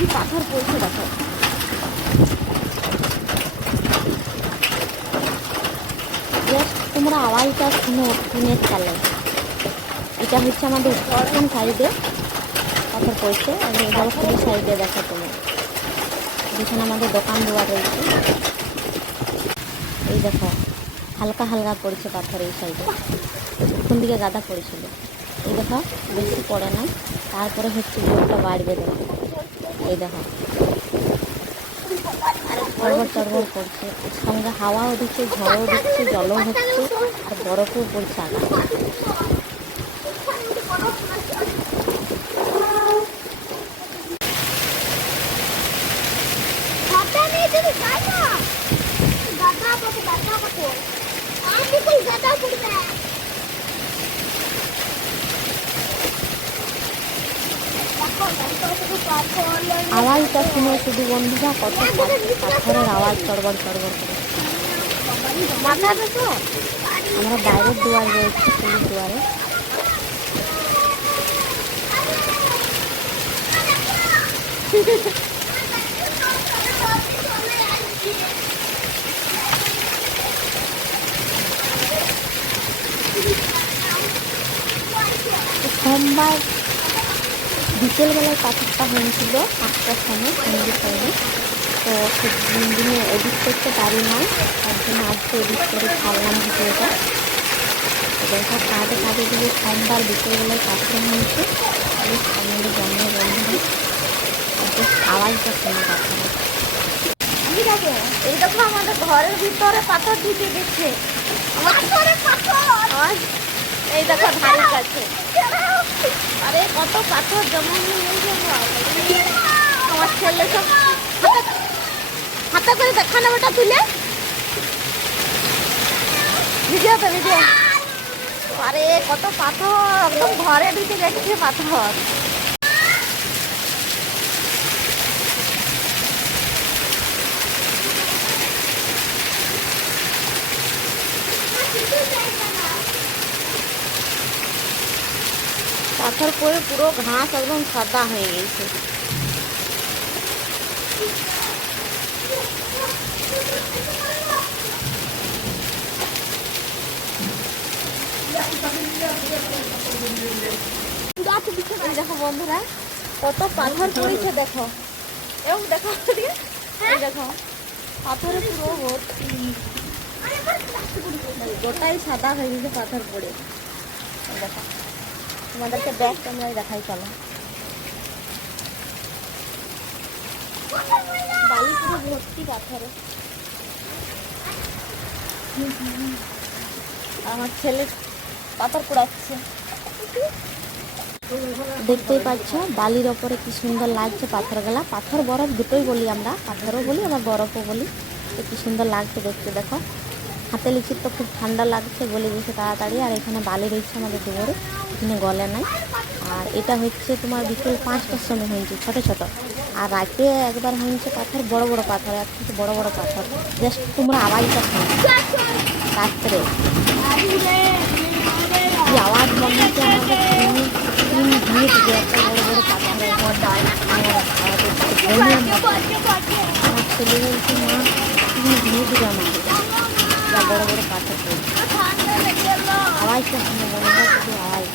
কি পাথর পড়ছে দেখো। জাস্ট তোমরা আওয়াজটা শুনো ট্রেনের চালে। এটা হচ্ছে আমাদের কোন সাইডে পাথর পড়ছে, আর জলপাইগুড়ি সাইডে দেখো তুমি, যেখানে আমাদের দোকান দেওয়া রয়েছে। এই দেখো হালকা হালকা পড়ছে পাথর এই সাইডে, কোন দিকে গাদা পড়েছিল। এই দেখো বেশি পড়ে না, তারপরে হচ্ছে জলটা বাড়বে দেখো। এই দেখো চড়বড় চড়বড় করছে, সঙ্গে হাওয়াও দিচ্ছে, ঝড়ও দিচ্ছে, জলও হচ্ছে, আর বরফও পড়ছে আগে। আওয়াজটা শুনে শুধু বন্ধুরা কত পাথরের আওয়াজ চড়বড় চড়বড় করে। আমরা বাইরের দুয়ার রয়েছি, সেই দুয়ারে। সোমবার বিকেলবেলায় পাথরটা হয়েছিল 5টার সময় সন্ধ্যের টাইমে। তো দিনে এডিট করতে পারি না, তার জন্য আজকে এডিট করে ছাড়লাম ভিডিওটা। তো দেখো কাঁধে কাঁধে দিয়ে সোমবার বিকেলবেলায় পাথর হয়েছে আমাদের গ্রামের বন্ধু। আওয়াজটা শুনে পাথরের। এই দেখো আমাদের ঘরের ভিতরে পাথর ঢুকে গেছে। এই দেখো ধারের কাছে, আরে কত পাথর জমা হয়ে গেছে। আমার ছেলে সব হাতে করে দেখা নেবটা তুলে ভিডিওতে ভিডিও। আরে কত পাথর একদম ঘরে ঢুকে যাচ্ছে পাথর। পাথর পরে পুরো ঘাস একদম সাদা হয়ে গেছে। দেখো বন্ধুরা কত পাথর পড়েছে দেখো, এবং দেখো দেখো পাথরে পুরো ভর্তি, গোটাই সাদা হয়ে গেছে পাথর পড়ে। দেখো তোমাদেরকে ব্যাগ ক্যামেরায় দেখাই, চলো। বালি পুরো ভর্তি পাথরে। আমার ছেলে পাথর কুড়াচ্ছে, দেখতেই পাচ্ছ বালির ওপরে কি সুন্দর লাগছে পাথরগুলা। পাথর বরফ দুটোই বলি আমরা, পাথরও বলি আবার বরফও বলি। তো কি সুন্দর লাগছে দেখতে দেখো। হাতে লিখি তো খুব ঠান্ডা লাগছে, গলে গেছে তাড়াতাড়ি। আর এখানে বালি রয়েছে আমাদের দুপুরে, এখানে গলে নাই। আর এটা হচ্ছে তোমার বিকেল 5টার সময় হয়েছে ছোট ছোট, আর রাতে একবার হয়েছে পাথর বড় বড় পাথর, এক থেকে বড় বড় পাথর। জাস্ট তোমরা আওয়াজটা শোনো রাত্রে কি আওয়াজ মনে হচ্ছে আমাদের ভিড় যে একটা বড় বড় পাথরের আমার ছেলে বলছে মা তুমি ভিড় দিবে আমাদের, যা বড় বড় পাথর পড়ছে। আওয়াজটা শুনে মনে হয় শুধু আওয়াজ।